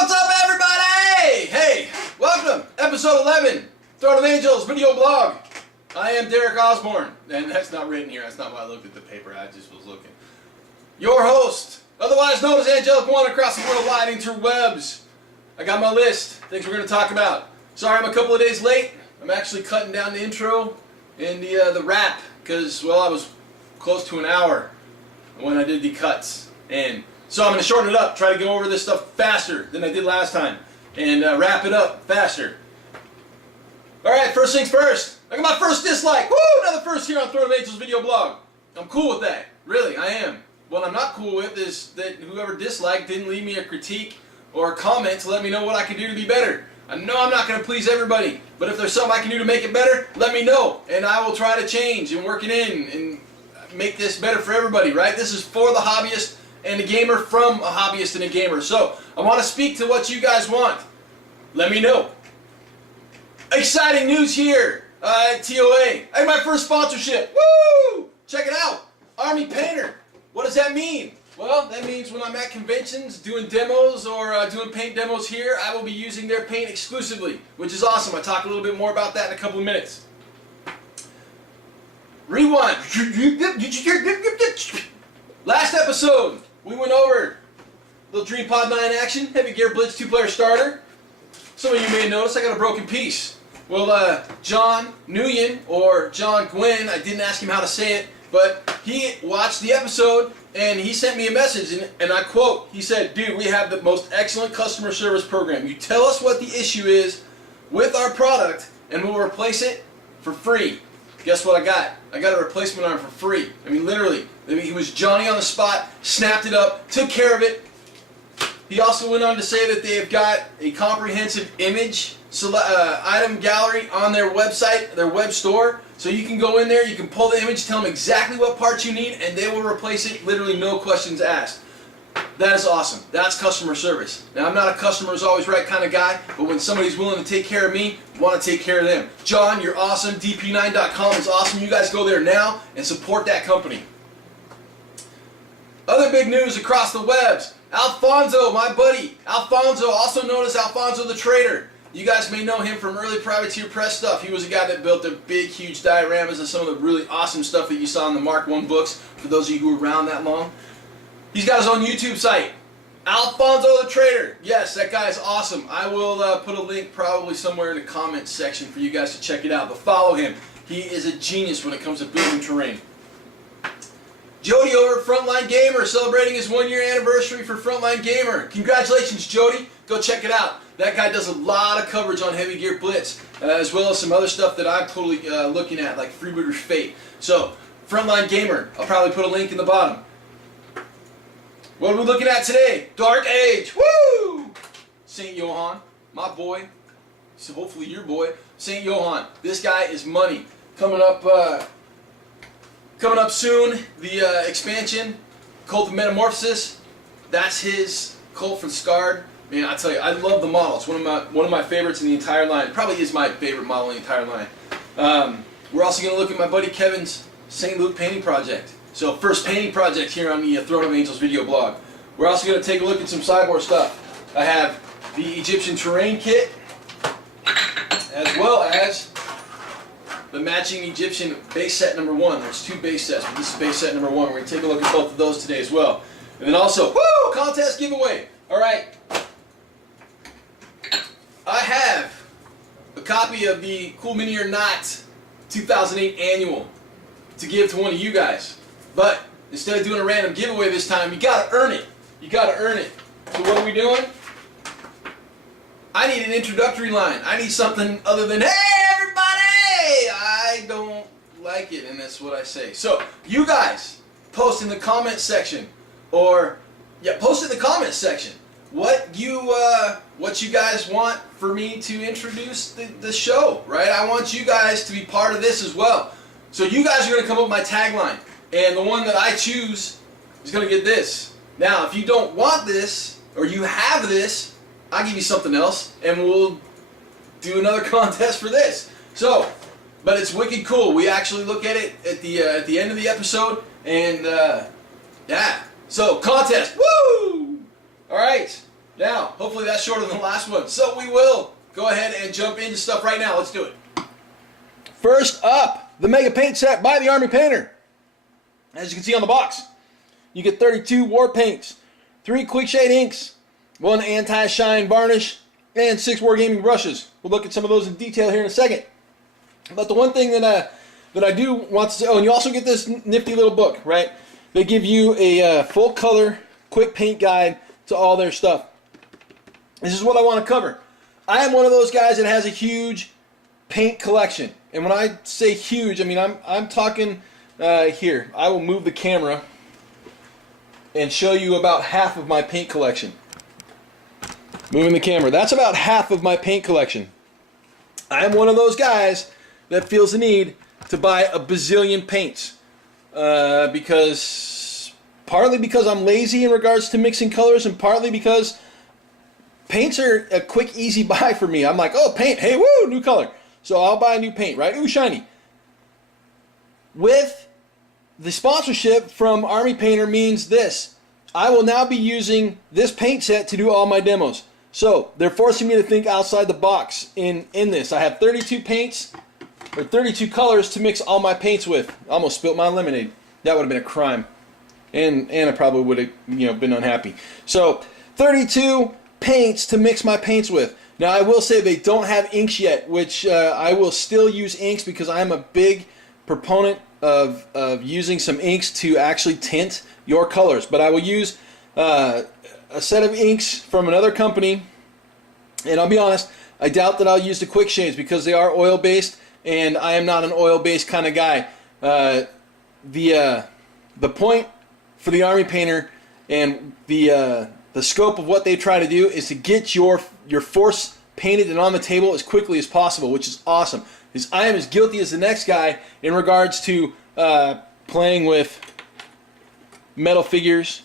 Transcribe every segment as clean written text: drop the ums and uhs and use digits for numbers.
What's up, everybody? Hey, welcome, episode 11, Throne of Angels video blog. I am Derek Osborne, and that's not written here. That's not why I looked at the paper. I just was looking. Your host, otherwise known as Angelic One across the world, wide interwebs. I got my list, things we're going to talk about. Sorry I'm a couple of days late. I'm actually cutting down the intro and the wrap because, well, I was close to an hour when I did the cuts. And so I'm going to shorten it up, try to go over this stuff faster than I did last time, and wrap it up faster. Alright, first things first. I got my first dislike. Woo! Another first here on Throne of Angels video blog. I'm cool with that. Really, I am. What I'm not cool with is that whoever disliked didn't leave me a critique or a comment to let me know what I can do to be better. I know I'm not going to please everybody, but if there's something I can do to make it better, let me know, and I will try to change and work it in and make this better for everybody, right? This is for the hobbyist and a gamer from a hobbyist and a gamer. So I want to speak to what you guys want. Let me know. Exciting news here at TOA. I have my first sponsorship. Woo! Check it out. Army Painter. What does that mean? Well, that means when I'm at conventions doing demos or doing paint demos here, I will be using their paint exclusively, which is awesome. I'll talk a little bit more about that in a couple of minutes. Rewind. Last episode, we went over little Dream Pod 9 action, Heavy Gear Blitz 2-player starter. Some of you may notice I got a broken piece. Well, John Nguyen, or John Gwynn, I didn't ask him how to say it, but he watched the episode and he sent me a message, and I quote, he said, "Dude, we have the most excellent customer service program. You tell us what the issue is with our product and we'll replace it for free." Guess what I got? I got a replacement arm for free. I mean, literally. He was Johnny on the spot, snapped it up, took care of it. He also went on to say that they have got a comprehensive image item gallery on their website, their web store. So you can go in there, you can pull the image, tell them exactly what parts you need, and they will replace it, literally no questions asked. That is awesome. That's customer service. Now, I'm not a customer is always right kind of guy, but when somebody's willing to take care of me, I want to take care of them. John, you're awesome. DP9.com is awesome. You guys go there now and support that company. Other big news across the webs. Alfonso, my buddy. Alfonso, also known as Alfonso the Trader. You guys may know him from early Privateer Press stuff. He was a guy that built the big, huge dioramas of some of the really awesome stuff that you saw in the Mark I books, for those of you who were around that long. He's got his own YouTube site. Alfonso the Trader. Yes, that guy is awesome. I will put a link probably somewhere in the comments section for you guys to check it out. But follow him. He is a genius when it comes to building terrain. Jody over at Frontline Gamer, celebrating his 1-year anniversary for Frontline Gamer. Congratulations, Jody. Go check it out. That guy does a lot of coverage on Heavy Gear Blitz, as well as some other stuff that I'm totally looking at, like Freebooter's Fate. So, Frontline Gamer, I'll probably put a link in the bottom. What are we looking at today? Dark Age. Woo! St. Johann, my boy. So hopefully your boy. St. Johann. This guy is money. Coming up soon, the expansion, Cult of Metamorphosis. That's his Cult for Scarred. Man, I tell you, I love the model. It's one of my favorites in the entire line. Probably is my favorite model in the entire line. We're also going to look at my buddy Kevin's St. Luke painting project. So first painting project here on the Throne of Angels video blog. We're also going to take a look at some sideboard stuff. I have the Egyptian terrain kit, as well as the matching Egyptian base set number 1. There's 2 base sets, but this is base set number 1. We're going to take a look at both of those today as well. And then also, woo! Contest giveaway. Alright. I have a copy of the CoolMiniOrNot 2008 Annual to give to one of you guys. But instead of doing a random giveaway this time, you gotta earn it. You gotta earn it. So what are we doing? I need an introductory line. I need something other than, "Hey everybody!" I don't like it, and that's what I say. So you guys, post in the comment section, post in the comment section what you guys want for me to introduce the show, right? I want you guys to be part of this as well. So you guys are going to come up with my tagline, and the one that I choose is going to get this. Now, if you don't want this, or you have this, I'll give you something else, and we'll do another contest for this. So, but it's wicked cool. We actually look at it at the end of the episode, and yeah. So contest, woo! All right. Now, hopefully that's shorter than the last one. So we will go ahead and jump into stuff right now. Let's do it. First up, the Mega Paint Set by the Army Painter. As you can see on the box, you get 32 war paints, 3 quick shade inks, 1 anti-shine varnish, and 6 wargaming brushes. We'll look at some of those in detail here in a second. But the one thing that I do want to say, oh, and you also get this nifty little book, right? They give you a full color, quick paint guide to all their stuff. This is what I want to cover. I am one of those guys that has a huge paint collection. And when I say huge, I mean I'm talking here. I will move the camera and show you about half of my paint collection. Moving the camera. That's about half of my paint collection. I am one of those guys that feels the need to buy a bazillion paints. Partly because I'm lazy in regards to mixing colors, and partly because paints are a quick, easy buy for me. I'm like, oh, paint, hey, woo, new color. So I'll buy a new paint, right? Ooh, shiny. With the sponsorship from Army Painter means this. I will now be using this paint set to do all my demos. So they're forcing me to think outside the box in this. I have 32 paints, or 32 colors to mix all my paints with. Almost spilt my lemonade. That would have been a crime. And I probably would have been unhappy. So 32 paints to mix my paints with. Now I will say they don't have inks yet, which I will still use inks because I'm a big proponent of using some inks to actually tint your colors. But I will use a set of inks from another company, and I'll be honest, I doubt that I'll use the quick shades because they are oil based, and I am not an oil based kind of guy. The point for the Army Painter and the scope of what they try to do is to get your force painted and on the table as quickly as possible, which is awesome. Because I am as guilty as the next guy in regards to playing with metal figures,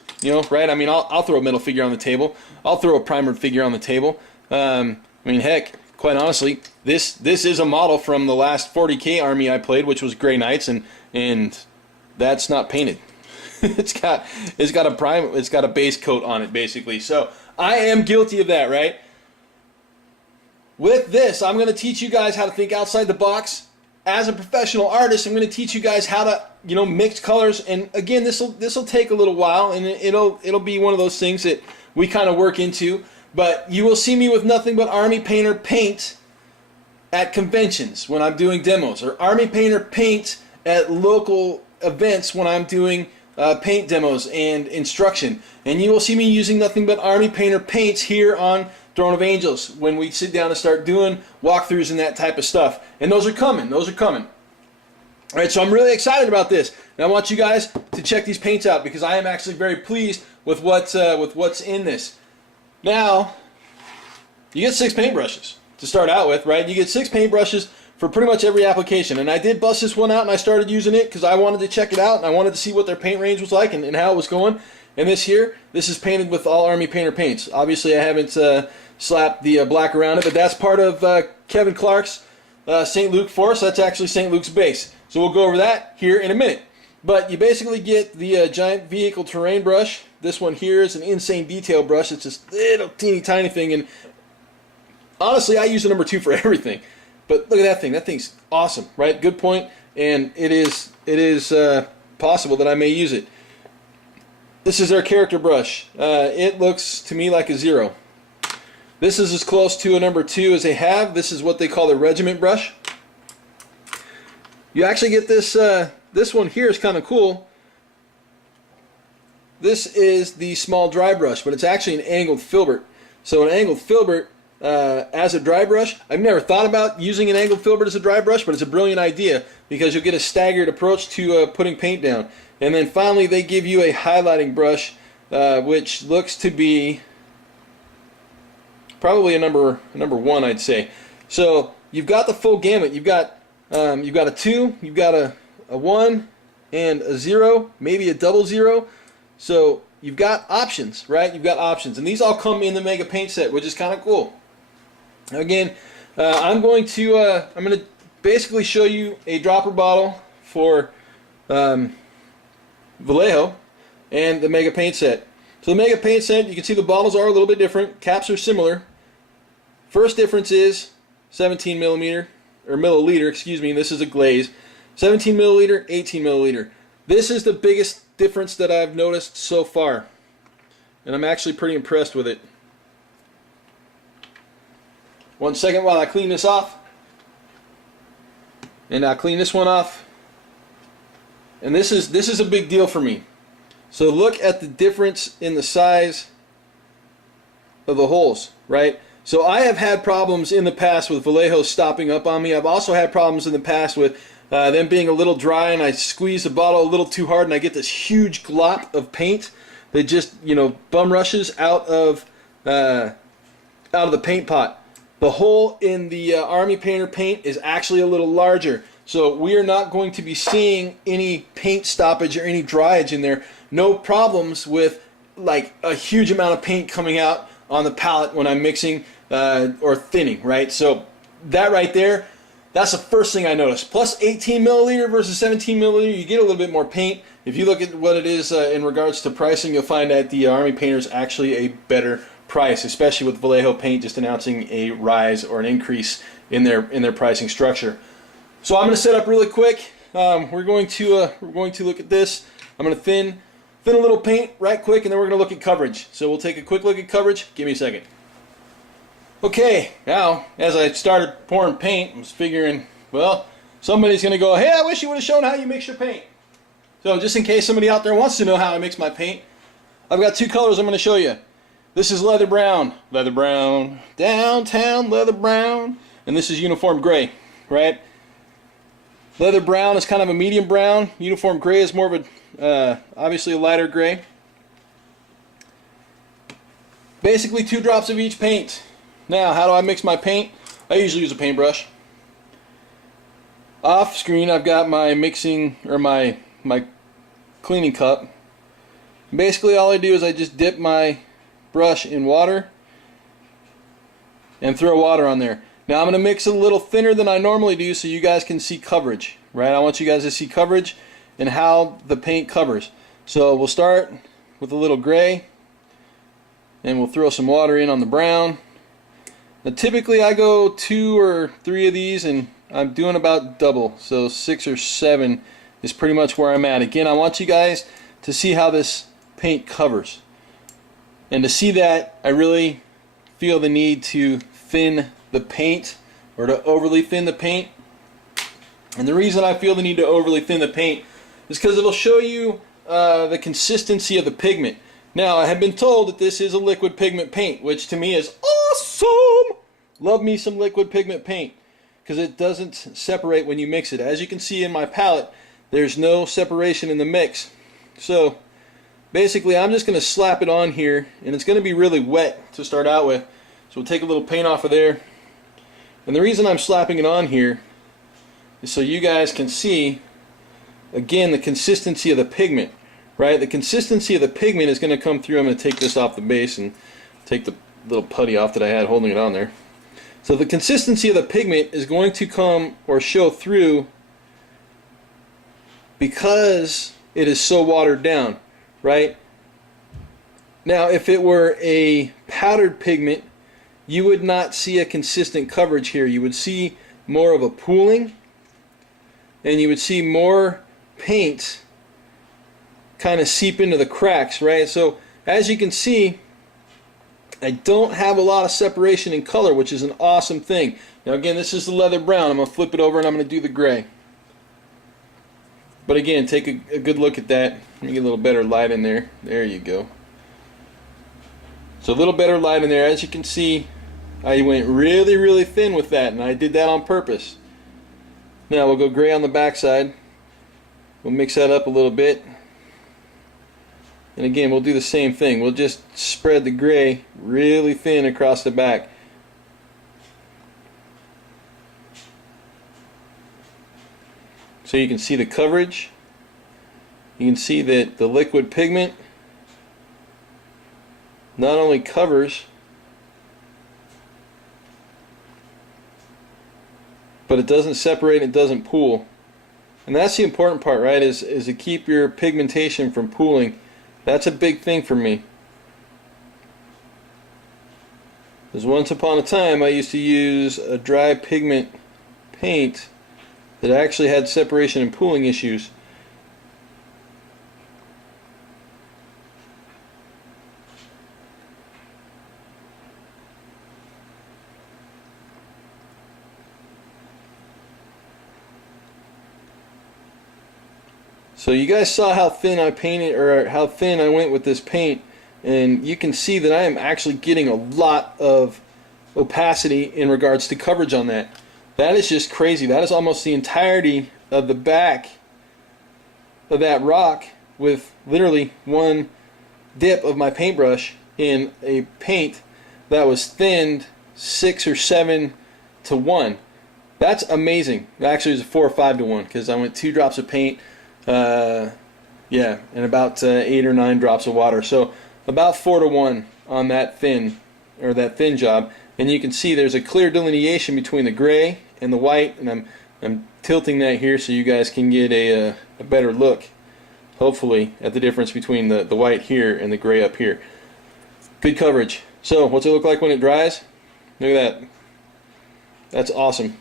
right? I mean, I'll throw a metal figure on the table. I'll throw a primered figure on the table. I mean, heck, quite honestly, this is a model from the last 40K army I played, which was Grey Knights, and that's not painted. It's got a base coat on it, basically. So I am guilty of that, right? With this, I'm going to teach you guys how to think outside the box. As a professional artist, I'm going to teach you guys how to, mix colors. And again, this will take a little while, and it'll be one of those things that we kind of work into. But you will see me with nothing but Army Painter paint at conventions when I'm doing demos, or Army Painter paint at local events when I'm doing paint demos and instruction. And you will see me using nothing but Army Painter paints here on Throne of Angels when we sit down and start doing walkthroughs and that type of stuff. And those are coming. Those are coming. All right, so I'm really excited about this. And I want you guys to check these paints out because I am actually very pleased with what's in this. Now, you get 6 paintbrushes to start out with, right? You get 6 paintbrushes for pretty much every application. And I did bust this one out and I started using it because I wanted to check it out and I wanted to see what their paint range was like and how it was going. And this is painted with all Army Painter paints. Obviously, I haven't slapped the black around it, but that's part of Kevin Clark's St. Luke Force. That's actually St. Luke's base. So we'll go over that here in a minute. But you basically get the giant vehicle terrain brush. This one here is an insane detail brush. It's this little teeny tiny thing, and honestly, I use the number 2 for everything. But look at that thing. That thing's awesome, right? Good point. And it is possible that I may use it. This is their character brush. It looks to me like a 0. This is as close to a number 2 as they have. This is what they call the regiment brush. You actually get this. This one here is kind of cool. This is the small dry brush, but it's actually an angled filbert. So an angled filbert as a dry brush. I've never thought about using an angled filbert as a dry brush, but it's a brilliant idea because you'll get a staggered approach to putting paint down. And then finally they give you a highlighting brush which looks to be probably a number 1, I'd say. So you've got the full gamut. You've got a 2, you've got a 1 and a 0, maybe a double 0. So you've got options, right? You've got options, and these all come in the Mega Paint set, which is kind of cool. Again, I'm going to basically show you a dropper bottle for Vallejo and the Mega Paint set. So the Mega Paint Set, you can see the bottles are a little bit different. Caps are similar. First difference is 17 millimeter, or milliliter, excuse me, and this is a glaze. 17 milliliter, 18 milliliter. This is the biggest difference that I've noticed so far. And I'm actually pretty impressed with it. One second while I clean this off. And I'll clean this one off. And this is a big deal for me. So look at the difference in the size of the holes, right? So I have had problems in the past with Vallejo stopping up on me. I've also had problems in the past with them being a little dry, and I squeeze the bottle a little too hard and I get this huge glop of paint that just, you know, bum rushes out of the paint pot. The hole in the Army Painter paint is actually a little larger, so we are not going to be seeing any paint stoppage or any dryage in there. No problems with like a huge amount of paint coming out on the palette when I'm mixing or thinning, right? So that right there, that's the first thing I noticed. Plus 18 milliliter versus 17 milliliter, you get a little bit more paint. If you look at what it is in regards to pricing, you'll find that the Army Painter is actually a better price, especially with Vallejo paint just announcing a rise or an increase in their pricing structure. So I'm going to set up really quick. We're going to look at this. I'm going to thin a little paint right quick, and then we're going to look at coverage. So we'll take a quick look at coverage. Give me a second. Okay, now as I started pouring paint, I was figuring, well, somebody's going to go, hey, I wish you would have shown how you mix your paint. So just in case somebody out there wants to know how I mix my paint, I've got two colors I'm going to show you. This is leather brown, downtown leather brown, and this is uniform gray, right? Leather brown is kind of a medium brown. Uniform gray is more of a, obviously a lighter gray. Basically 2 drops of each paint. Now, how do I mix my paint? I usually use a paintbrush. Off screen, I've got my mixing, or my cleaning cup. Basically all I do is I just dip my brush in water and throw water on there. Now I'm going to mix a little thinner than I normally do so you guys can see coverage, right? I want you guys to see coverage and how the paint covers. So we'll start with a little gray and we'll throw some water in on the brown. Now typically I go 2 or 3 of these, and I'm doing about double, so 6 or 7 is pretty much where I'm at. Again, I want you guys to see how this paint covers. And to see that, I really feel the need to thin the paint, or to overly thin the paint. And the reason I feel the need to overly thin the paint is because it'll show you the consistency of the pigment. Now, I have been told that this is a liquid pigment paint, which to me is awesome! Love me some liquid pigment paint, because it doesn't separate when you mix it. As you can see in my palette, there's no separation in the mix. So basically I'm just going to slap it on here, and it's going to be really wet to start out with. So we'll take a little paint off of there. And the reason I'm slapping it on here is so you guys can see, again, the consistency of the pigment. Right? The consistency of the pigment is going to come through. I'm going to take this off the base and take the little putty off that I had holding it on there. So the consistency of the pigment is going to come or show through because it is so watered down, right? Now, if it were a powdered pigment, you would not see a consistent coverage here. You would see more of a pooling, and you would see more paint kind of seep into the cracks, right? So as you can see, I don't have a lot of separation in color, which is an awesome thing. Now again, this is the leather brown. I'm going to flip it over and I'm going to do the gray. But again, take a good look at that. Let me get a little better light in there. There you go. So a little better light in there. As you can see, I went really, really thin with that, and I did that on purpose. Now we'll go gray on the back side. We'll mix that up a little bit. And again, we'll do the same thing. We'll just spread the gray really thin across the back. So you can see the coverage. You can see that the liquid pigment not only covers, but it doesn't separate, it doesn't pool. And that's the important part, right? Is to keep your pigmentation from pooling. That's a big thing for me. Because once upon a time I used to use a dry pigment paint that actually had separation and pooling issues. So you guys saw how thin I painted, or how thin I went with this paint, and you can see that I am actually getting a lot of opacity in regards to coverage on that. That is just crazy. That is almost the entirety of the back of that rock with literally one dip of my paintbrush in a paint that was thinned 6 or 7 to 1. That's amazing. Actually, it was a 4 or 5 to 1 because I went 2 drops of paint, yeah, and about 8 or 9 drops of water. So about 4 to 1 on that thin job. And you can see there's a clear delineation between the gray and the white, and I'm tilting that here so you guys can get a better look, hopefully, at the difference between the white here and the gray up here. Good coverage. So what's it look like when it dries? Look at that. That's awesome.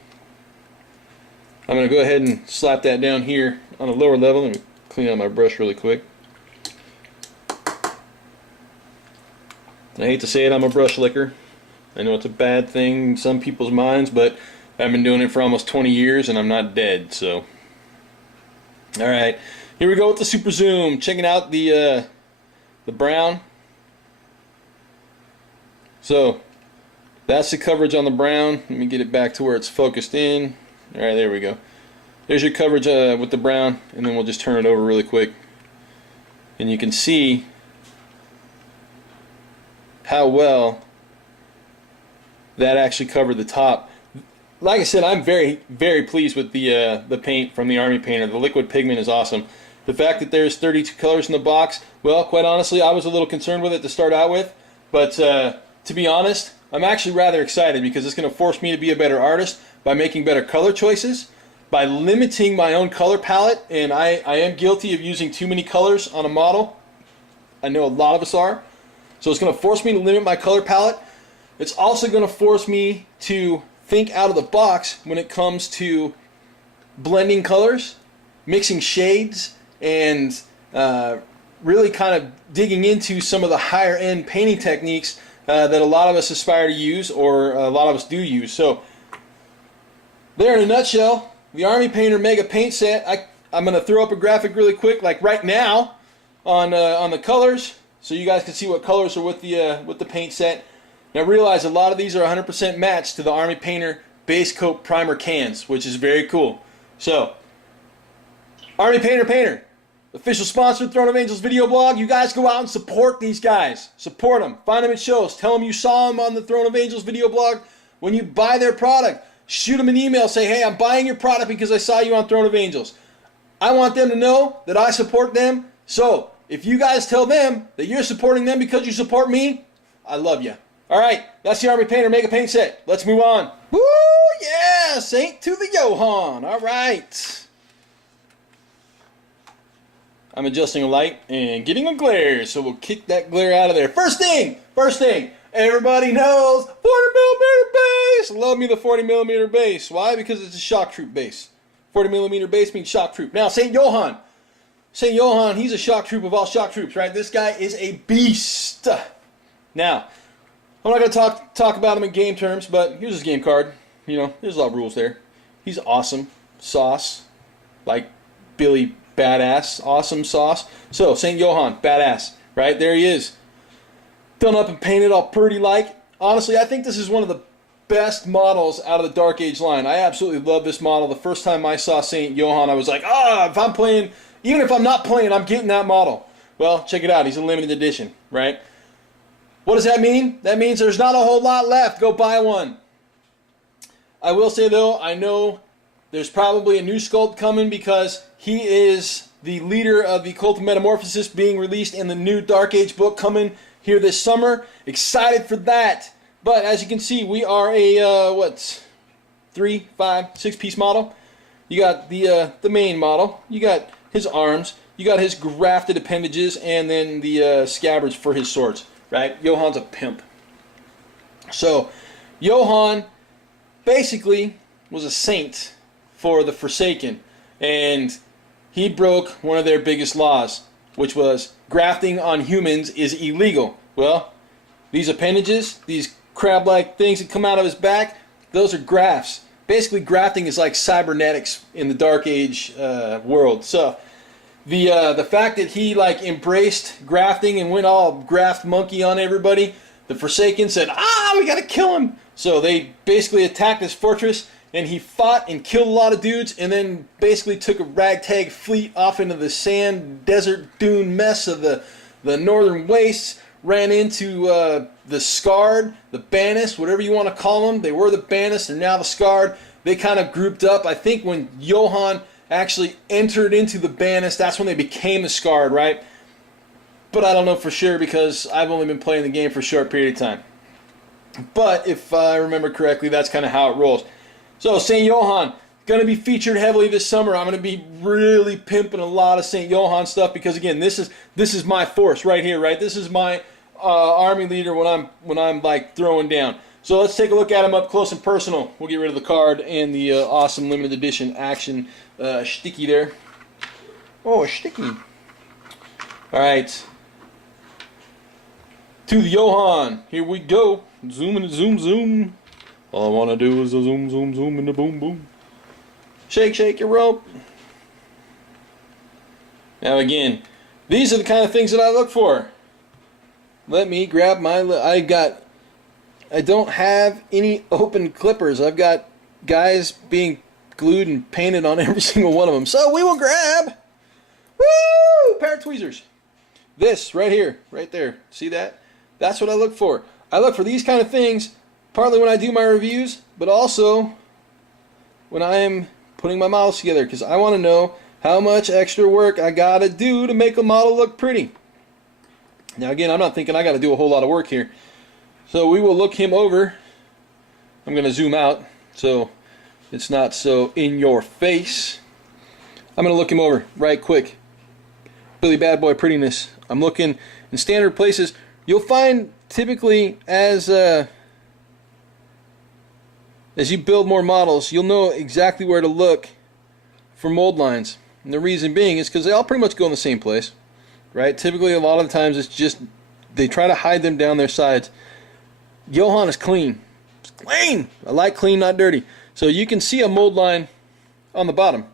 I'm going to go ahead and slap that down here on a lower level. Let me clean out my brush really quick. I hate to say it, I'm a brush licker. I know it's a bad thing in some people's minds, but I've been doing it for almost 20 years and I'm not dead, so. Alright, here we go with the super zoom. Checking out the brown. So, that's the coverage on the brown. Let me get it back to where it's focused in. Alright, there we go. There's your coverage with the brown, and then we'll just turn it over really quick. And you can see how well that actually covered the top. Like I said, I'm very, very pleased with the paint from the Army Painter. The liquid pigment is awesome. The fact that there's 32 colors in the box, well, quite honestly, I was a little concerned with it to start out with, but to be honest, I'm actually rather excited because it's going to force me to be a better artist by making better color choices, by limiting my own color palette, and I am guilty of using too many colors on a model. I know a lot of us are. So it's going to force me to limit my color palette. It's also going to force me to think out of the box when it comes to blending colors, mixing shades, and really kind of digging into some of the higher end painting techniques that a lot of us aspire to use, or a lot of us do use. So there in a nutshell, the Army Painter Mega Paint Set. I'm going to throw up a graphic really quick, like right now, on the colors, so you guys can see what colors are with the paint set. Now realize a lot of these are 100% matched to the Army Painter Base Coat Primer cans, which is very cool. So, Army Painter, official sponsor of Throne of Angels video blog. You guys go out and support these guys. Support them. Find them at shows. Tell them you saw them on the Throne of Angels video blog. When you buy their product, shoot them an email. Say, hey, I'm buying your product because I saw you on Throne of Angels. I want them to know that I support them. So, if you guys tell them that you're supporting them because you support me, I love you. Alright, that's the Army Painter Mega Paint Set. Let's move on. Woo, yeah, Saint to the Johann. Alright. I'm adjusting a light and getting a glare, so we'll kick that glare out of there. First thing, everybody knows 40mm base. Love me the 40mm base. Why? Because it's a shock troop base. 40mm base means shock troop. Now, St. Johann, he's a shock troop of all shock troops, right? This guy is a beast. Now, I'm not going to talk about him in game terms, but here's his game card. You know, there's a lot of rules there. He's awesome. Sauce. Like Billy Badass. Awesome sauce. So, St. Johann, badass. Right? There he is. Done up and painted all pretty like. Honestly, I think this is one of the best models out of the Dark Age line. I absolutely love this model. The first time I saw St. Johann, I was like, if I'm playing, even if I'm not playing, I'm getting that model. Well, check it out. He's a limited edition, right? What does that mean? That means there's not a whole lot left. Go buy one. I will say, though, I know there's probably a new sculpt coming because he is the leader of the Cult of Metamorphosis being released in the new Dark Age book coming here this summer. Excited for that. But as you can see, we are a, 3, 5, 6-piece model. You got the main model. You got his arms. You got his grafted appendages, and then the scabbards for his swords. Right? Johann's a pimp. So Johann basically was a saint for the Forsaken, and he broke one of their biggest laws, which was grafting on humans is illegal. Well, these appendages, these crab-like things that come out of his back, those are grafts. Basically, grafting is like cybernetics in the Dark Age world. So the fact that he like embraced grafting and went all graft monkey on everybody, the Forsaken said, we gotta kill him. So they basically attacked his fortress, and he fought and killed a lot of dudes, and then basically took a ragtag fleet off into the sand desert dune mess of the northern wastes, ran into the Scarred, the Banished, whatever you want to call them. They were the Banished, they're now the Scarred. They kind of grouped up. I think when Johann actually entered into the Banished, that's when they became the Scarred, right? But I don't know for sure because I've only been playing the game for a short period of time. But if I remember correctly, that's kind of how it rolls. So St. Johann, going to be featured heavily this summer. I'm going to be really pimping a lot of St. Johann stuff because again, this is my force right here, right? This is my army leader when I'm like throwing down. So let's take a look at him up close and personal. We'll get rid of the card and the awesome limited edition action sticky there. Oh, sticky. All right. To the Johann. Here we go. Zoom and zoom, zoom. All I want to do is a zoom, zoom, zoom, and a boom, boom. Shake, shake your rope. Now again, these are the kind of things that I look for. Let me grab my... I don't have any open clippers. I've got guys being glued and painted on every single one of them. So we will grab... Woo! Pair of tweezers. This right here, right there. See that? That's what I look for. I look for these kind of things partly when I do my reviews, but also when I am putting my models together, because I want to know how much extra work I gotta do to make a model look pretty. Now again, I'm not thinking I gotta do a whole lot of work here. So we will look him over. I'm gonna zoom out so it's not so in your face. I'm gonna look him over right quick. Billy Bad Boy prettiness. I'm looking in standard places. You'll find typically as you build more models, you'll know exactly where to look for mold lines. And the reason being is because they all pretty much go in the same place, right? Typically, a lot of the times it's just they try to hide them down their sides. Johann is clean. It's clean. I like clean, not dirty. So you can see a mold line on the bottom,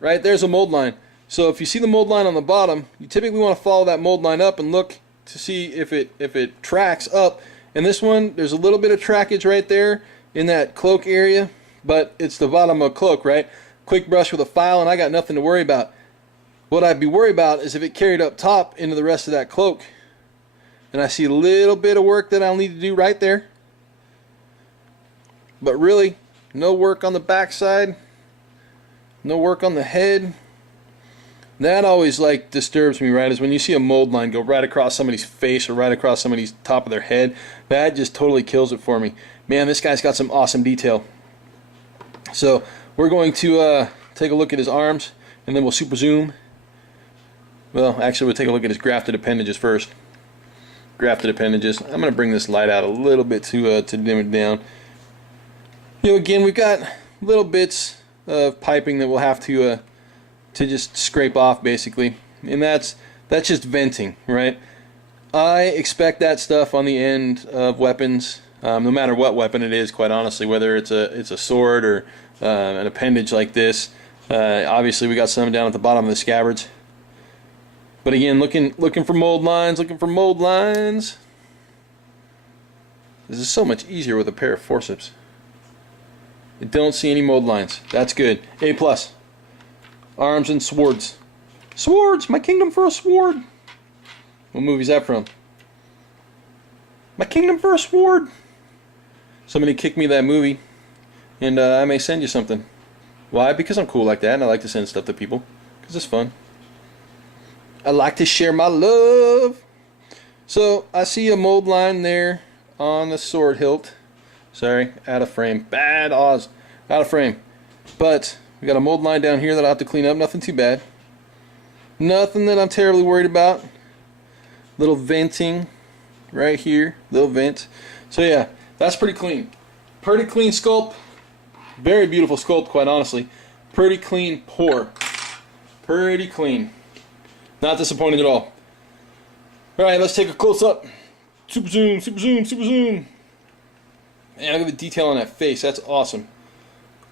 right? There's a mold line. So if you see the mold line on the bottom, you typically want to follow that mold line up and look to see if it tracks up. And this one, there's a little bit of trackage right there in that cloak area, but it's the bottom of a cloak, right? Quick brush with a file, and I got nothing to worry about. What I'd be worried about is if it carried up top into the rest of that cloak, and I see a little bit of work that I'll need to do right there. But really, no work on the backside, no work on the head. That always like disturbs me, right? Is when you see a mold line go right across somebody's face or right across somebody's top of their head. That just totally kills it for me. Man, this guy's got some awesome detail. So we're going to take a look at his arms, and then we'll super zoom. Well, actually, we'll take a look at his grafted appendages first. Grafted appendages. I'm going to bring this light out a little bit to dim it down. You know, again, we've got little bits of piping that we'll have to just scrape off, basically, and that's just venting, right? I expect that stuff on the end of weapons, no matter what weapon it is, quite honestly, whether it's a sword or an appendage like this. Obviously, we got some down at the bottom of the scabbards. But again, looking for mold lines, looking for mold lines. This is so much easier with a pair of forceps. I don't see any mold lines. That's good. A+. Arms and swords. Swords! My kingdom for a sword! What movie's that from? My kingdom for a sword! Somebody kick me that movie, and I may send you something. Why? Because I'm cool like that, and I like to send stuff to people. Because it's fun. I like to share my love. So, I see a mold line there on the sword hilt. Sorry, out of frame. Bad Oz. Out of frame. But we got a mold line down here that I'll have to clean up. Nothing too bad. Nothing that I'm terribly worried about. Little venting right here. Little vent. So yeah, That's pretty clean. Pretty clean sculpt. Very beautiful sculpt, quite honestly. Pretty clean pour. Pretty clean. Not disappointing at all. Alright, let's take a close up. Super zoom, super zoom, super zoom. Man, look at the detail on that face. That's awesome.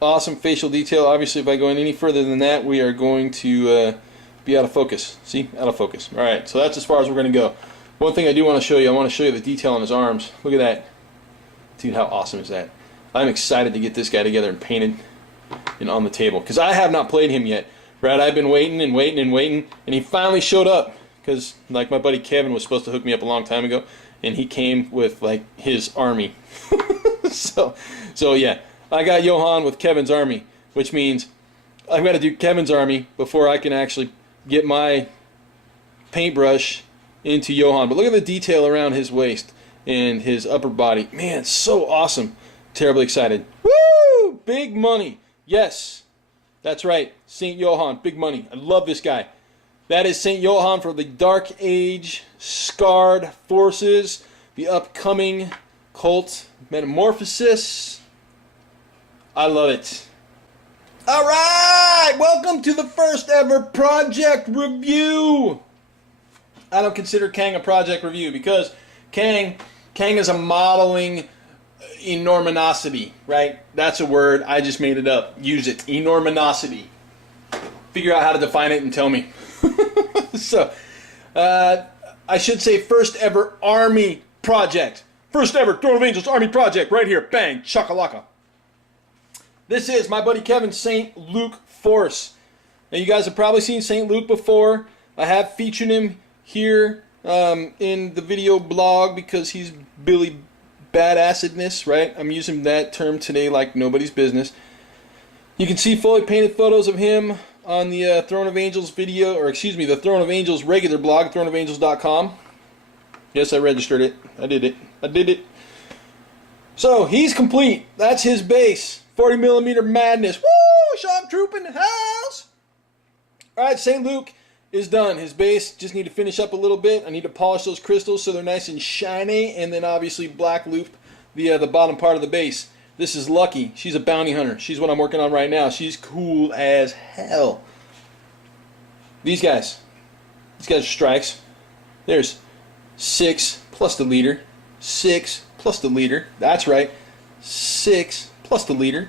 Awesome facial detail. Obviously, if I go in any further than that, we are going to be out of focus. See? Out of focus. Alright, so that's as far as we're going to go. One thing I do want to show you, I want to show you the detail on his arms. Look at that. Dude, how awesome is that? I'm excited to get this guy together and painted and on the table. Because I have not played him yet. Right? I've been waiting and waiting and waiting. And he finally showed up. Because, like, my buddy Kevin was supposed to hook me up a long time ago. And he came with, like, his army. so yeah. I got Johann with Kevin's army. Which means I've got to do Kevin's army before I can actually get my paintbrush into Johann. But look at the detail around his waist and his upper body. Man, so awesome. Terribly excited. Woo! Big money. Yes. That's right. St. Johann. Big money. I love this guy. That is St. Johann for the Dark Age Scarred Forces. The upcoming Cult Metamorphosis. I love it. Alright! Welcome to the first ever project review. I don't consider Kang a project review because Kang is a modeling enormosity, right? That's a word. I just made it up. Use it. Enormosity. Figure out how to define it and tell me. So, I should say first ever army project. First ever Throne of Angels army project right here. Bang. Chakalaka. This is my buddy Kevin's St. Luke Force. Now you guys have probably seen St. Luke before. I have featured him here in the video blog because he's Billy Badassedness, right? I'm using that term today like nobody's business. You can see fully painted photos of him on the Throne of Angels video, or excuse me, the Throne of Angels regular blog, throneofangels.com. Yes, I registered it. I did it. So, he's complete. That's his base. 40mm madness. Woo! Shock troop in the house! Alright, St. Luke is done. His base, just need to finish up a little bit. I need to polish those crystals so they're nice and shiny, and then obviously black loop the bottom part of the base. This is Lucky. She's a bounty hunter. She's what I'm working on right now. She's cool as hell. These guys are strikes. There's 6 plus the leader. 6 plus the leader. That's right. 6 plus the leader.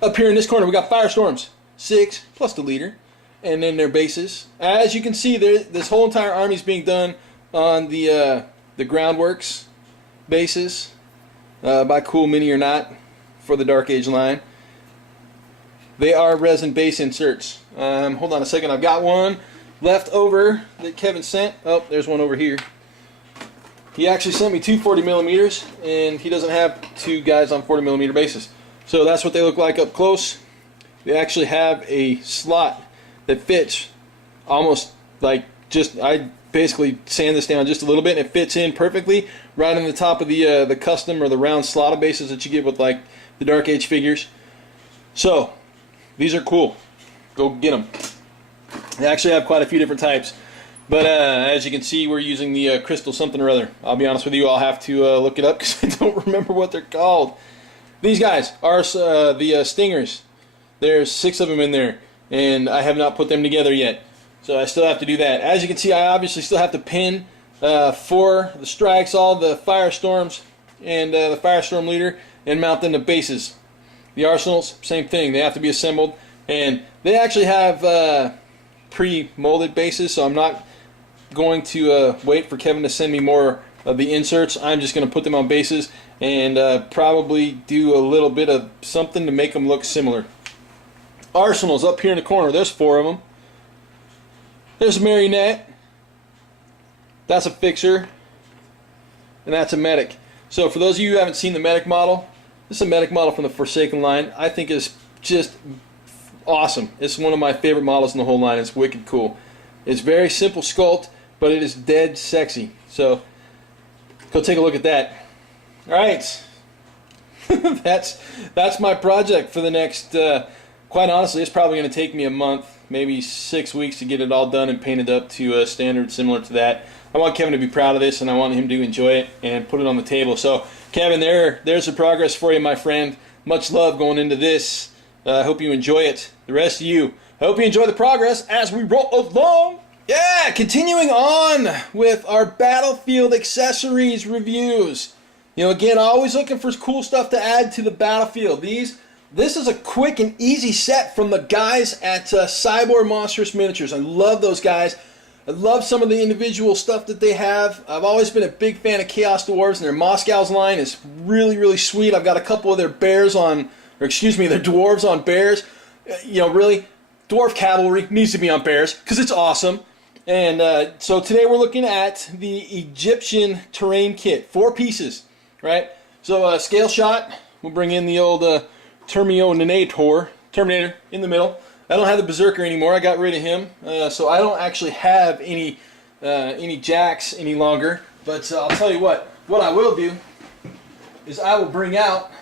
Up here in this corner we got Firestorms. 6 plus the leader. And then their bases. As you can see, this whole entire army is being done on the Groundworks bases by CoolMiniOrNot for the Dark Age line. They are resin base inserts. Hold on a second. I've got one left over that Kevin sent. Oh, there's one over here. He actually sent me 2 40mm, and he doesn't have 2 guys on 40mm bases. So that's what they look like up close. They actually have a slot that fits almost like I basically sand this down just a little bit, and it fits in perfectly right in the top of the custom or the round slot of bases that you get with like the Dark Age figures. So these are cool. Go get them. They actually have quite a few different types, but as you can see, we're using the crystal something or other. I'll be honest with you, I'll have to look it up because I don't remember what they're called. These guys are the Stingers. There's 6 of them in there, and I have not put them together yet, so I still have to do that. As you can see, I obviously still have to pin for the strikes, all the Firestorms and the Firestorm leader, and mount them to bases. The Arsenals, same thing. They have to be assembled, and they actually have pre-molded bases, so I'm not going to wait for Kevin to send me more of the inserts. I'm just going to put them on bases and probably do a little bit of something to make them look similar. Arsenals up here in the corner. There's 4 of them. There's a Marionette. That's a Fixer. And that's a Medic. So for those of you who haven't seen the Medic model, this is a Medic model from the Forsaken line. I think it's just awesome. It's one of my favorite models in the whole line. It's wicked cool. It's very simple sculpt, but it is dead sexy. So go take a look at that. Alright. That's my project for the next quite honestly, it's probably going to take me a month, maybe 6 weeks to get it all done and painted up to a standard similar to that. I want Kevin to be proud of this, and I want him to enjoy it and put it on the table. So, Kevin, there's the progress for you, my friend. Much love going into this. I hope you enjoy it. The rest of you, I hope you enjoy the progress as we roll along. Yeah, continuing on with our Battlefield accessories reviews. You know, again, always looking for cool stuff to add to the Battlefield. This is a quick and easy set from the guys at Cyborg Monstrous Miniatures. I love those guys. I love some of the individual stuff that they have. I've always been a big fan of Chaos Dwarves, and their Moscow's line is really, really sweet. I've got a couple of their bears on, or excuse me, their dwarves on bears. You know, really, Dwarf Cavalry needs to be on bears because it's awesome. And so today we're looking at the Egyptian terrain kit, 4 pieces, right? So scale shot, we'll bring in the old Terminator in the middle. I don't have the Berserker anymore. I got rid of him, so I don't actually have any jacks any longer. But I'll tell you what I will do is I will bring out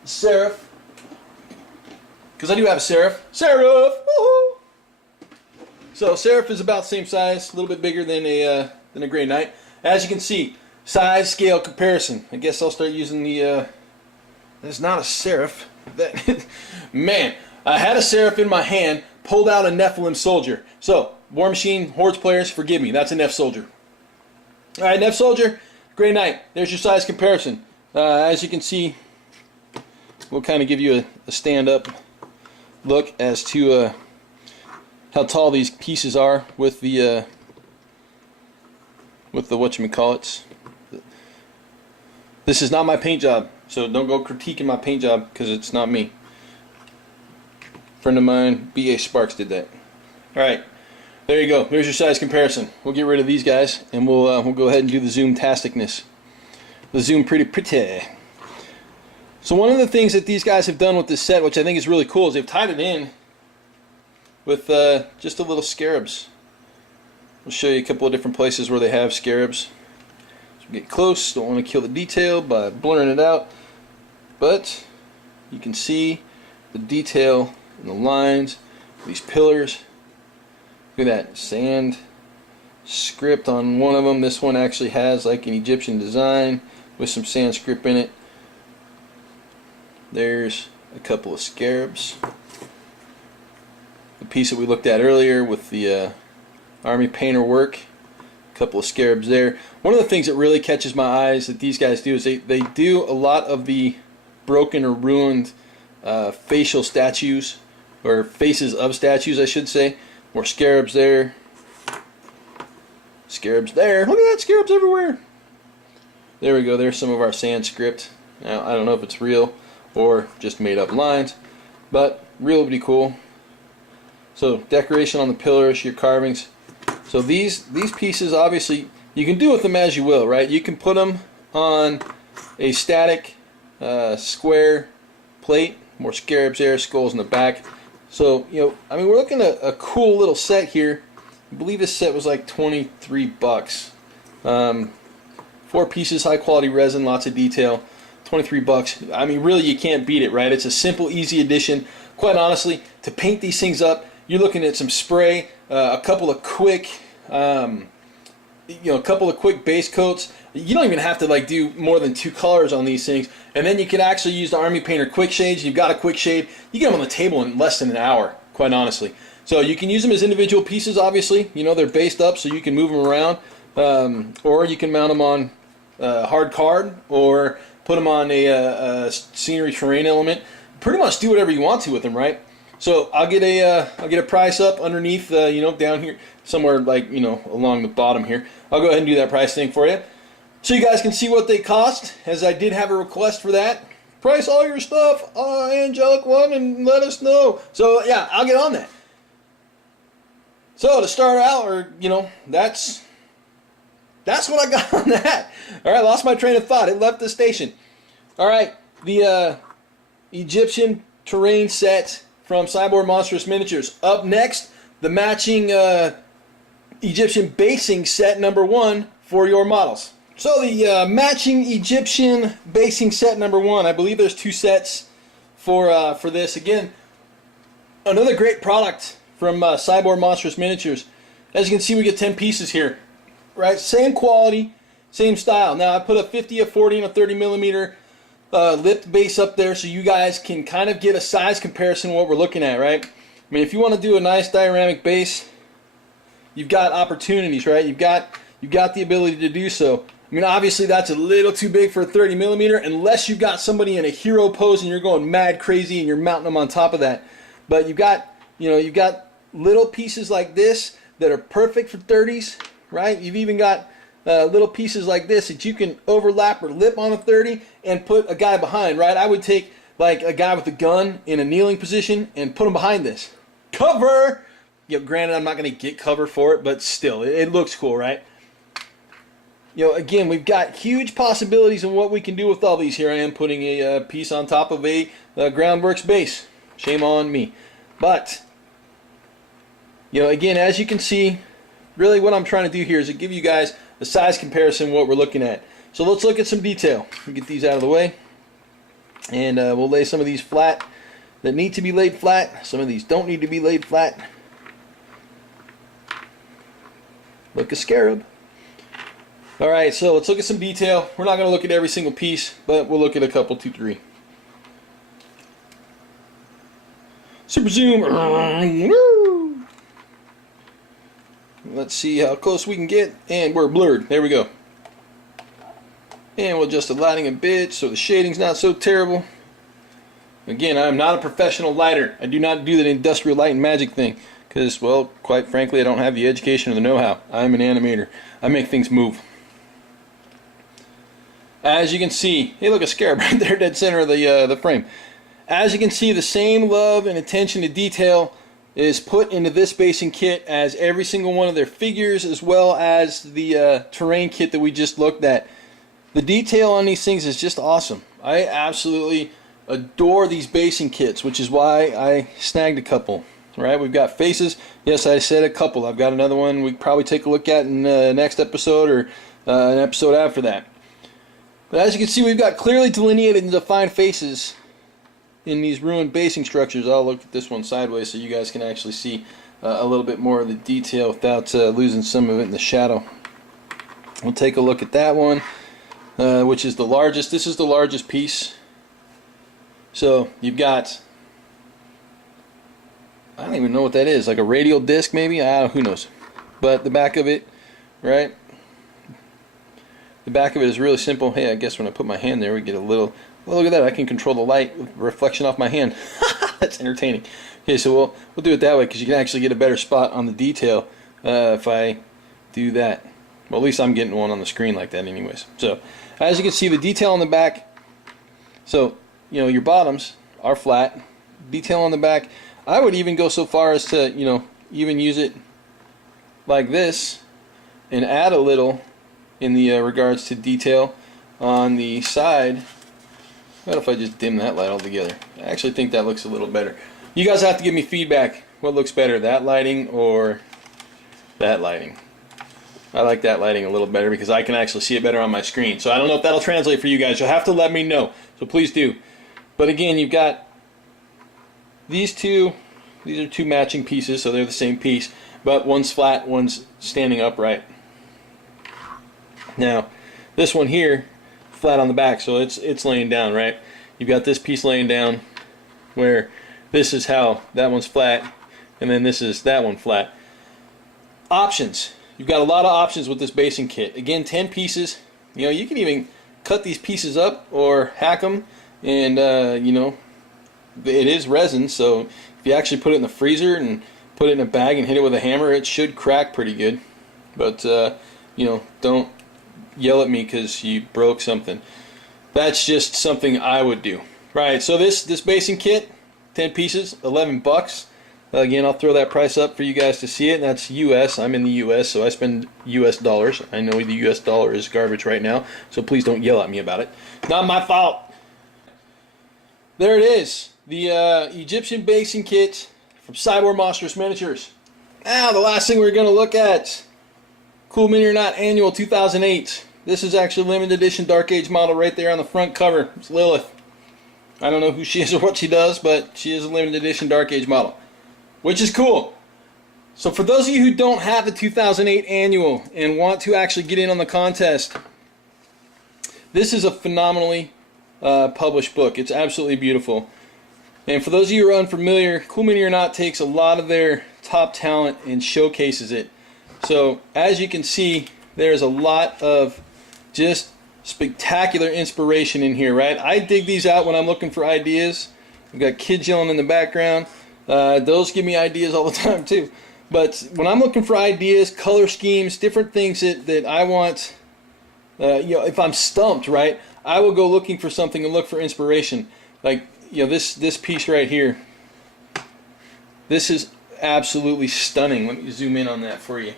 the Seraph, because I do have a Seraph. Seraph! Woohoo! So Seraph is about the same size, a little bit bigger than a Grey Knight. As you can see, size, scale, comparison. I guess I'll start using the. That's not a Seraph. Man, I had a Seraph in my hand, pulled out a Nephilim soldier. So War Machine Hordes players, forgive me. That's a Neph soldier. All right, Neph soldier, Grey Knight. There's your size comparison. As you can see, we'll kind of give you a stand-up look as to. How tall these pieces are with the whatchamacallits. This is not my paint job, so don't go critiquing my paint job because it's not me. A friend of mine, B.A. Sparks, did that. Alright, there you go. There's your size comparison. We'll get rid of these guys and we'll go ahead and do the zoom-tasticness. The zoom pretty. So one of the things that these guys have done with this set, which I think is really cool, is they've tied it in with just a little scarabs. We'll show you a couple of different places where they have scarabs. So we get close, don't want to kill the detail by blurring it out, but you can see the detail in the lines, these pillars. Look at that sand script on one of them. This one actually has like an Egyptian design with some sand script in it. There's a couple of scarabs. The piece that we looked at earlier with the army painter work, a couple of scarabs there. One of the things that really catches my eyes that these guys do is they do a lot of the broken or ruined facial statues, or faces of statues I should say. More scarabs there. Scarabs there. Look at that, scarabs everywhere. There we go, there's some of our sand script. Now I don't know if it's real or just made up lines, but real would be cool. So decoration on the pillars, your carvings. So these pieces, obviously, you can do with them as you will, right? You can put them on a static square plate. More scarabs there, skulls in the back. So, you know, I mean, we're looking at a cool little set here. I believe this set was like 23 bucks. 4 pieces, high quality resin, lots of detail. 23 bucks. I mean, really, you can't beat it, right? It's a simple, easy addition. Quite honestly, to paint these things up, you're looking at some spray, a couple of quick, a couple of quick base coats. You don't even have to like do more than 2 colors on these things, and then you can actually use the Army Painter quick shades. You've got a quick shade. You get them on the table in less than an hour, quite honestly. So you can use them as individual pieces. Obviously, you know they're based up, so you can move them around, or you can mount them on hard card, or put them on a scenery terrain element. Pretty much do whatever you want to with them, right? So I'll get a price up underneath, down here somewhere, like, along the bottom here. I'll go ahead and do that price thing for you, so you guys can see what they cost. As I did have a request for that. Price all your stuff, Angelic One, and let us know. So yeah, I'll get on that. So to start out, that's what I got on that. All right, lost my train of thought. It left the station. All right, the Egyptian terrain set from Cyborg Monstrous Miniatures. Up next, the matching Egyptian basing set number 1 for your models. So the matching Egyptian basing set number 1, I believe there's 2 sets for this. Again, another great product from Cyborg Monstrous Miniatures. As you can see, we get 10 pieces here, right? Same quality, same style. Now I put a 50, a 40, and a 30 millimeter lipped base up there so you guys can kind of get a size comparison of what we're looking at, right? I mean, if you want to do a nice dioramic base, you've got opportunities, right? You've got the ability to do so. I mean, obviously that's a little too big for a 30 millimeter unless you've got somebody in a hero pose and you're going mad crazy and you're mounting them on top of that. But you've got little pieces like this that are perfect for 30s, right? You've even got little pieces like this that you can overlap or lip on a 30 and put a guy behind, right? I would take like a guy with a gun in a kneeling position and put him behind this. Cover! You know, granted, I'm not going to get cover for it, but still, it looks cool, right? You know, again, we've got huge possibilities in what we can do with all these. Here I am putting a piece on top of a Groundworks base. Shame on me. But, you know, again, as you can see, really what I'm trying to do here is to give you guys a size comparison of what we're looking at. So let's look at some detail. We'll get these out of the way. And we'll lay some of these flat that need to be laid flat. Some of these don't need to be laid flat. Look a scarab. Alright, so let's look at some detail. We're not going to look at every single piece, but we'll look at a couple, 2, 3. Super zoom. Let's see how close we can get. And we're blurred. There we go. And we'll adjust the lighting a bit so the shading's not so terrible. Again, I'm not a professional lighter. I do not do that industrial light and magic thing. Because, well, quite frankly, I don't have the education or the know-how. I'm an animator. I make things move. As you can see, hey, look, a scarab right there, dead center of the frame. As you can see, the same love and attention to detail is put into this basing kit as every single one of their figures, as well as the terrain kit that we just looked at. The detail on these things is just awesome. I absolutely adore these basing kits, which is why I snagged a couple. Right, we've got faces. Yes, I said a couple. I've got another one we probably take a look at in the next episode or an episode after that. But as you can see, we've got clearly delineated and defined faces in these ruined basing structures. I'll look at this one sideways so you guys can actually see a little bit more of the detail without losing some of it in the shadow. We'll take a look at that one, which is the largest. This is the largest piece. So you've got, I don't even know what that is, like a radial disc maybe? Who knows. But the back of it, right? The back of it is really simple. Hey, I guess when I put my hand there, we get a little, well, look at that, I can control the light with reflection off my hand. That's entertaining. Okay, so we'll do it that way because you can actually get a better spot on the detail if I do that. Well, at least I'm getting one on the screen like that anyways. So, as you can see, the detail on the back, so, you know, your bottoms are flat. Detail on the back, I would even go so far as to, you know, even use it like this and add a little in the regards to detail on the side. What if I just dim that light altogether? I actually think that looks a little better. You guys have to give me feedback. What looks better, that lighting or that lighting? I like that lighting a little better because I can actually see it better on my screen. So I don't know if that'll translate for you guys. You'll have to let me know. So please do. But again, you've got these two. These are two matching pieces, so they're the same piece. But one's flat, one's standing upright. Now, this one here, flat on the back, so it's laying down, right? You've got this piece laying down where this is how that one's flat, and then this is that one flat. Options. You've got a lot of options with this basing kit. Again, 10 pieces. You know, you can even cut these pieces up or hack them, and you know, it is resin, so if you actually put it in the freezer and put it in a bag and hit it with a hammer, it should crack pretty good. But you know, don't yell at me because you broke something. That's just something I would do. Right, so this basing kit, 10 pieces, 11 bucks. Again, I'll throw that price up for you guys to see it. That's US. I'm in the US, so I spend US dollars. I know the US dollar is garbage right now, so please don't yell at me about it. Not my fault. There it is. The Egyptian basing kit from Cyborg Monstrous Miniatures. Now, the last thing we're going to look at. CoolMiniOrNot Annual 2008. This is actually a limited edition Dark Age model right there on the front cover. It's Lilith. I don't know who she is or what she does, but she is a limited edition Dark Age model, which is cool. So for those of you who don't have the 2008 annual and want to actually get in on the contest, this is a phenomenally published book. It's absolutely beautiful. And for those of you who are unfamiliar, CoolMiniOrNot takes a lot of their top talent and showcases it. So as you can see, there's a lot of just spectacular inspiration in here, right? I dig these out when I'm looking for ideas. We've got kids yelling in the background. Those give me ideas all the time too. But when I'm looking for ideas, color schemes, different things that I want, if I'm stumped, right, I will go looking for something and look for inspiration. Like, this piece right here. This is absolutely stunning. Let me zoom in on that for you.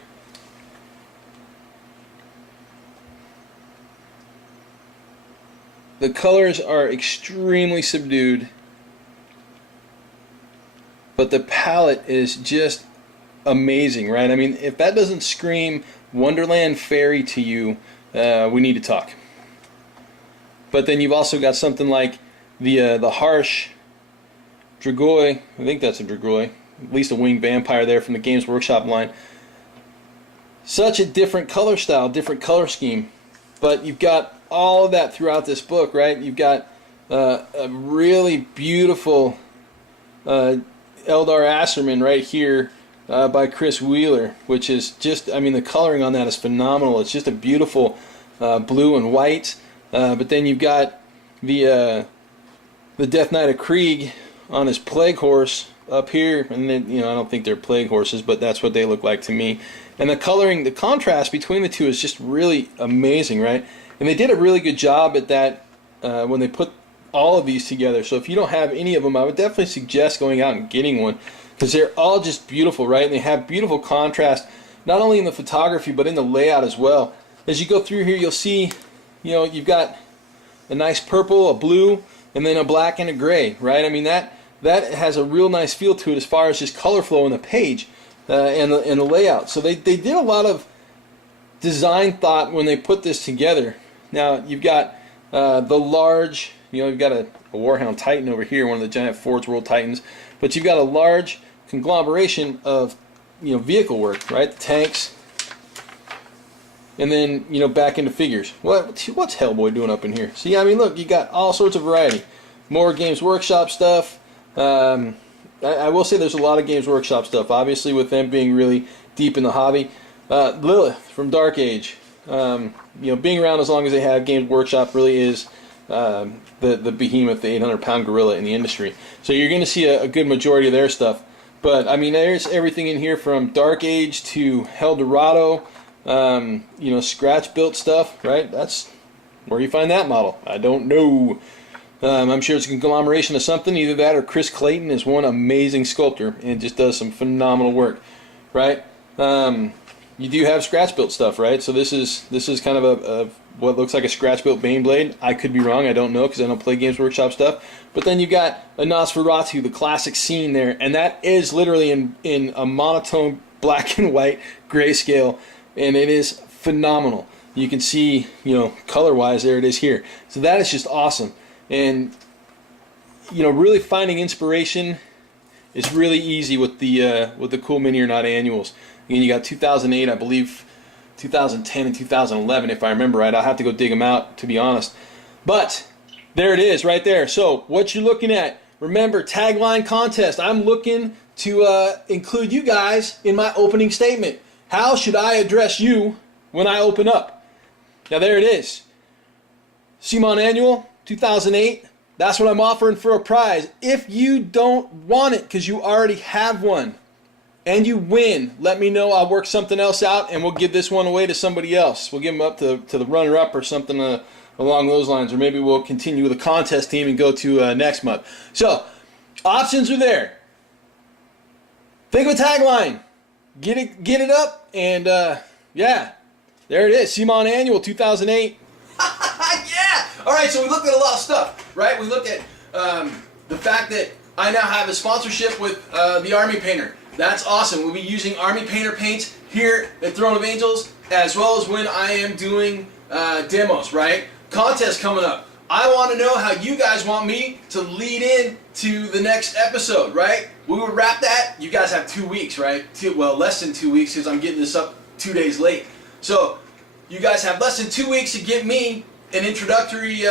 The colors are extremely subdued, but the palette is just amazing, right? I mean, if that doesn't scream Wonderland Fairy to you, we need to talk. But then you've also got something like the harsh Dragoi. I think that's a Dragoi, at least a winged vampire there from the Games Workshop line. Such a different color style, different color scheme, but you've got all of that throughout this book, right? You've got a really beautiful Eldar Asserman right here by Chris Wheeler, which is just, I mean, the coloring on that is phenomenal. It's just a beautiful blue and white. But then you've got the Death Knight of Krieg on his plague horse up here, and then, I don't think they're plague horses, but that's what they look like to me. And the coloring, the contrast between the two is just really amazing, right? And they did a really good job at that when they put all of these together. So if you don't have any of them, I would definitely suggest going out and getting one, because they're all just beautiful, right? And they have beautiful contrast, not only in the photography, but in the layout as well. As you go through here, you'll see, you've got a nice purple, a blue, and then a black and a gray, right? I mean, that has a real nice feel to it as far as just color flow in the page and the layout. So they did a lot of design thought when they put this together. Now, you've got the large, you've got a Warhound Titan over here, one of the giant Forge World Titans, but you've got a large conglomeration of, vehicle work, right? The tanks, and then, back into figures. What's Hellboy doing up in here? See, I mean, look, you got all sorts of variety. More Games Workshop stuff. I will say there's a lot of Games Workshop stuff, obviously, with them being really deep in the hobby. Lilith from Dark Age. Being around as long as they have, Games Workshop really is the behemoth, the 800-pound gorilla in the industry. So you're going to see a good majority of their stuff. But, I mean, there's everything in here from Dark Age to Hell Dorado, scratch-built stuff, right? That's where you find that model. I don't know. I'm sure it's a conglomeration of something, either that or Chris Clayton is one amazing sculptor and just does some phenomenal work, right? You do have scratch-built stuff, right? So this is kind of a what looks like a scratch-built Baneblade. I could be wrong. I don't know because I don't play Games Workshop stuff. But then you've got a Nosferatu, the classic scene there, and that is literally in a monotone black and white grayscale, and it is phenomenal. You can see, color-wise, there it is here. So that is just awesome. And, really finding inspiration is really easy with the CoolMiniOrNot Annuals. Again, you got 2008, I believe, 2010 and 2011, if I remember right. I'll have to go dig them out, to be honest. But there it is right there. So what you're looking at, remember, tagline contest. I'm looking to include you guys in my opening statement. How should I address you when I open up? Now there it is. CMON Annual 2008. That's what I'm offering for a prize. If you don't want it because you already have one and you win, let me know. I'll work something else out and we'll give this one away to somebody else. We'll give them up to the runner-up or something along those lines, or maybe we'll continue with the contest team and go to next month. So, options are there. Think of a tagline. Get it up, and yeah, there it is. CMON Annual 2008. Yeah! Alright, so we looked at a lot of stuff, right? We looked at the fact that I now have a sponsorship with the Army Painter. That's awesome. We'll be using Army Painter paints here at Throne of Angels, as well as when I am doing demos, right? Contest coming up. I want to know how you guys want me to lead in to the next episode, right? We would wrap that. You guys have 2 weeks, right? Well, less than 2 weeks because I'm getting this up 2 days late. So you guys have less than 2 weeks to get me an introductory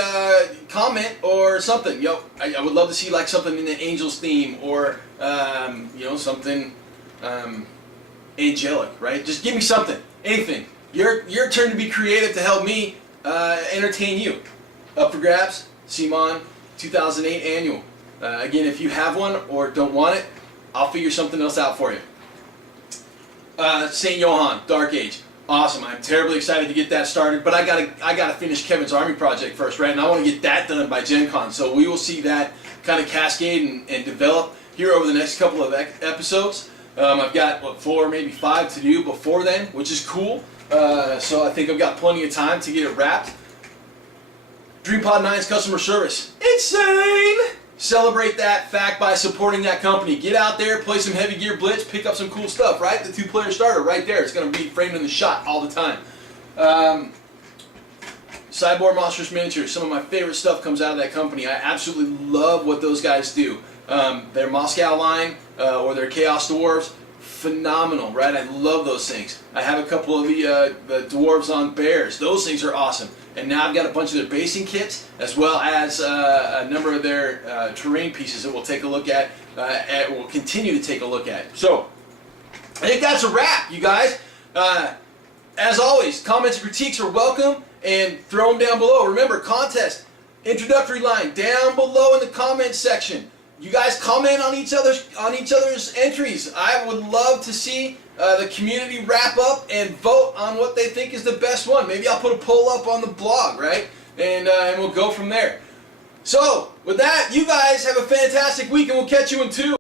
comment or something. I would love to see like something in the Angels theme or something angelic, right? Just give me something, anything. Your turn to be creative to help me entertain you. Up for grabs, CMON 2008 Annual. Again, if you have one or don't want it, I'll figure something else out for you. St. Johann, Dark Age. Awesome. I'm terribly excited to get that started, but I gotta finish Kevin's Army project first, right? And I want to get that done by Gen Con. So we will see that kind of cascade and develop here over the next couple of episodes. I've got 4, maybe 5 to do before then, which is cool. So I think I've got plenty of time to get it wrapped. DreamPod 9's customer service. Insane! Celebrate that fact by supporting that company. Get out there, play some Heavy Gear Blitz, pick up some cool stuff, right? The 2-player starter right there. It's going to be framed in the shot all the time. Cyborg Monstrous Miniatures. Some of my favorite stuff comes out of that company. I absolutely love what those guys do. Their Moscow line or their Chaos Dwarves, phenomenal, right? I love those things. I have a couple of the Dwarves on Bears. Those things are awesome. And now I've got a bunch of their basing kits, as well as a number of their terrain pieces that we'll take a look at, we'll continue to take a look at. So, I think that's a wrap, you guys. As always, comments and critiques are welcome, and throw them down below. Remember, contest, introductory line, down below in the comments section. You guys comment on each other's entries. I would love to see the community wrap up and vote on what they think is the best one. Maybe I'll put a poll up on the blog, right? And we'll go from there. So, with that, you guys have a fantastic week, and we'll catch you in 2.